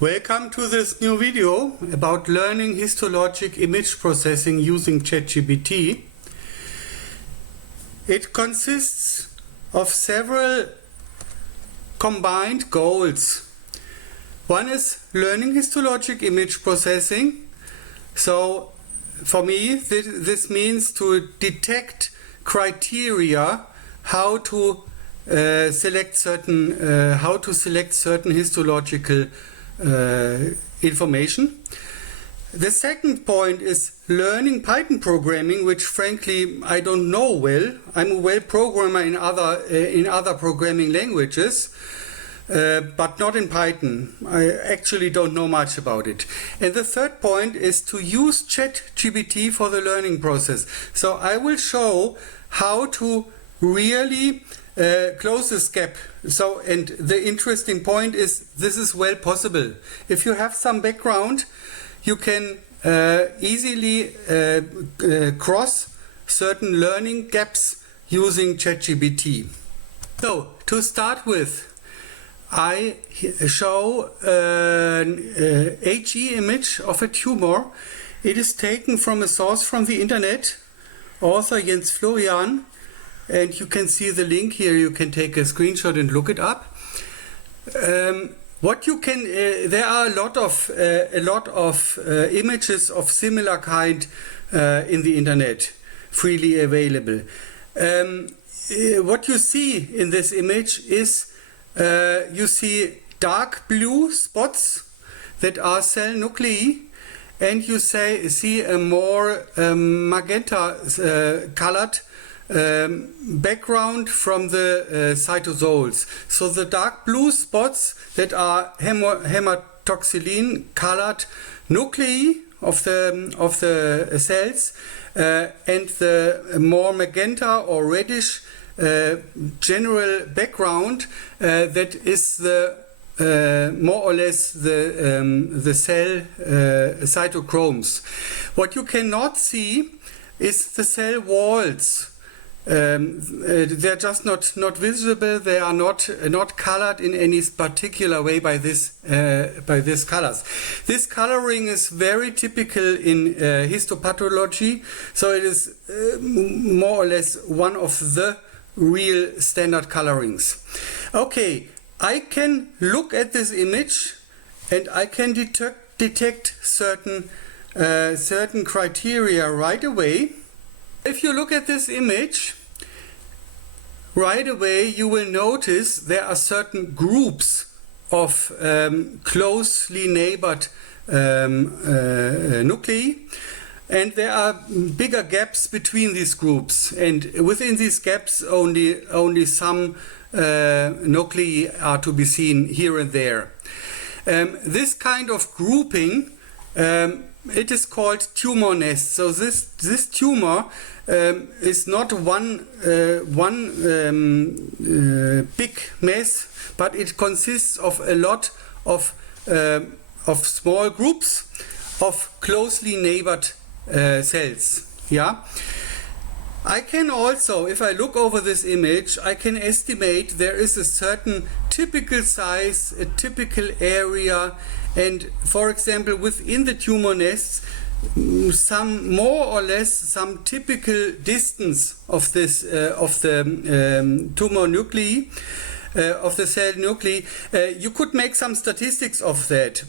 Welcome to this new video about learning histologic image processing using ChatGPT. It consists of several combined goals. One is learning histologic image processing. So for me, this means to detect criteria how to select certain histological information. The second point is learning Python programming, which frankly I don't know well. I'm a well programmer in other programming languages, but not in Python. I actually don't know much about it. And the third point is to use ChatGPT for the learning process. So I will show how to really close this gap. So, and the interesting point is this is well possible. If you have some background, you can easily cross certain learning gaps using ChatGPT. So, to start with, I show an HE image of a tumor. It is taken from a source from the internet, author Jens Florian. And you can see the link here. You can take a screenshot and look it up. What you can, there are a lot of images of similar kind in the internet, freely available. What you see in this image is you see dark blue spots that are cell nuclei, and you see a more magenta colored background from the cytosols. So the dark blue spots that are hematoxylin colored nuclei of the cells, and the more magenta or reddish general background that is the more or less the cell cytochromes. What you cannot see is the cell walls. They're just not visible. They are not colored in any particular way by these colors. This coloring is very typical in histopathology, so it is more or less one of the real standard colorings. Okay, I can look at this image and I can detect certain criteria right away. If you look at this image, right away you will notice there are certain groups of closely neighbored nuclei, and there are bigger gaps between these groups, and within these gaps only some nuclei are to be seen here and there. This kind of grouping it is called tumor nest. So this tumor is not one big mess, but it consists of a lot of small groups of closely neighbored cells. Yeah. I can also, if I look over this image, I can estimate there is a certain typical size, a typical area, and for example within the tumor nests some more or less some typical distance of this of the tumor nuclei, of the cell nuclei. You could make some statistics of that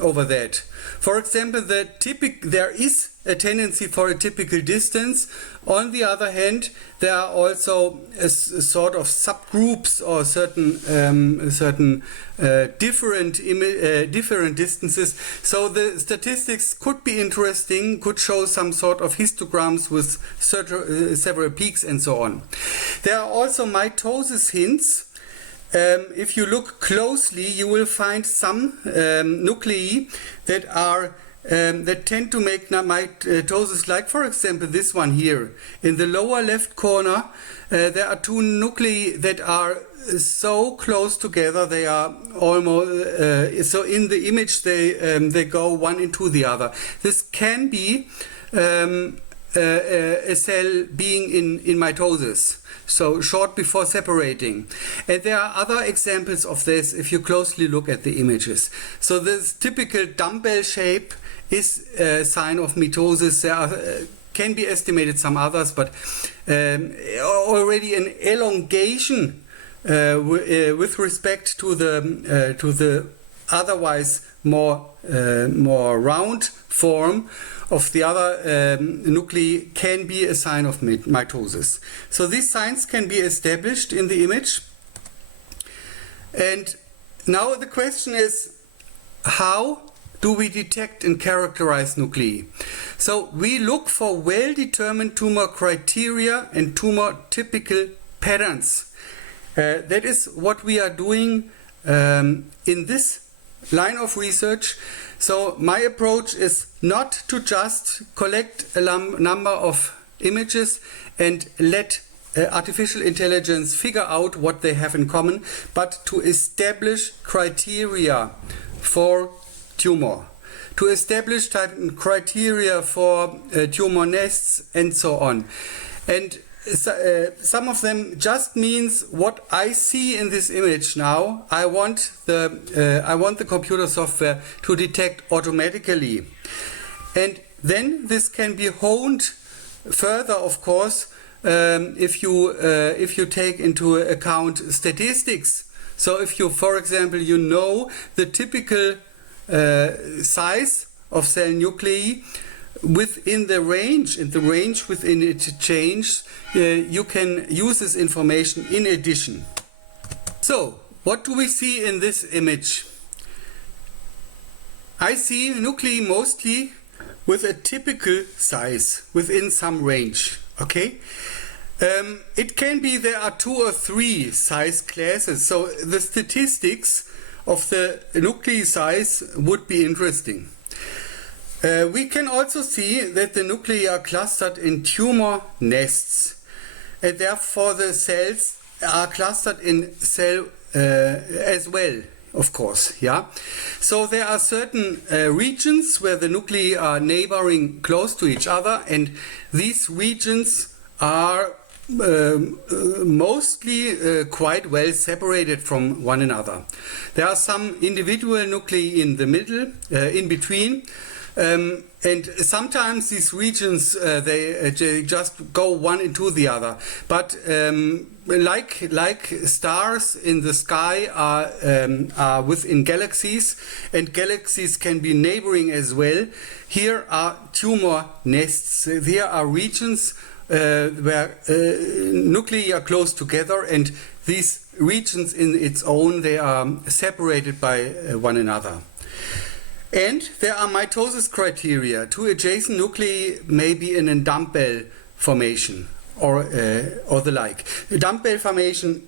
over that. For example, there is a tendency for a typical distance. On the other hand, there are also a sort of subgroups or certain different distances. So the statistics could be interesting, could show some sort of histograms with several peaks and so on. There are also mitosis hints. If you look closely, you will find some nuclei that are that tend to make mitosis, like for example this one here. In the lower left corner, there are two nuclei that are so close together, they are almost so in the image they go one into the other. This can be a cell being in mitosis, so short before separating. And there are other examples of this if you closely look at the images. So this typical dumbbell shape is a sign of mitosis. There are, can be estimated some others, but already an elongation with respect to the otherwise more round form of the other nuclei can be a sign of mitosis. So these signs can be established in the image. And now the question is, how do we detect and characterize nuclei? So we look for well-determined tumor criteria and tumor typical patterns. That is what we are doing in this line of research. So my approach is not to just collect a number of images and let artificial intelligence figure out what they have in common, but to establish criteria for tumor, to establish criteria for tumor nests and so on. And some of them just means what I see in this image now. I want the computer software to detect automatically, and then this can be honed further, of course, if you take into account statistics. So if you, for example, you know the typical size of cell nuclei within the range, and the range within it changes, you can use this information in addition. So what do we see in this image? I see nuclei mostly with a typical size within some range. Okay, it can be there are 2 or 3 size classes, so the statistics of the nuclei size would be interesting. We can also see that the nuclei are clustered in tumor nests, and therefore the cells are clustered in cell as well, of course. Yeah. So there are certain regions where the nuclei are neighboring close to each other, and these regions are mostly quite well separated from one another. There are some individual nuclei in the middle, in between. And sometimes these regions they just go one into the other, but like stars in the sky are within galaxies, and galaxies can be neighboring as well. Here are tumor nests. Here are regions where nuclei are close together, and these regions in its own, they are separated by one another. And there are mitosis criteria. 2 adjacent nuclei may be in a dumbbell formation or the like. A dumbbell formation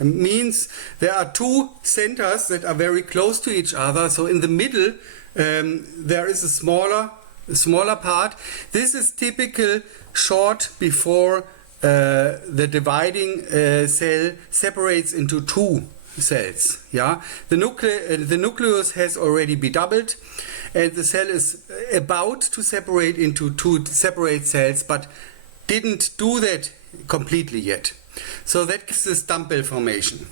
means there are 2 centers that are very close to each other. So in the middle there is a smaller part. This is typical short before the dividing cell separates into 2 cells. Yeah, the nucleus has already been doubled, and the cell is about to separate into 2 separate cells, but didn't do that completely yet. So that gives this dumbbell formation.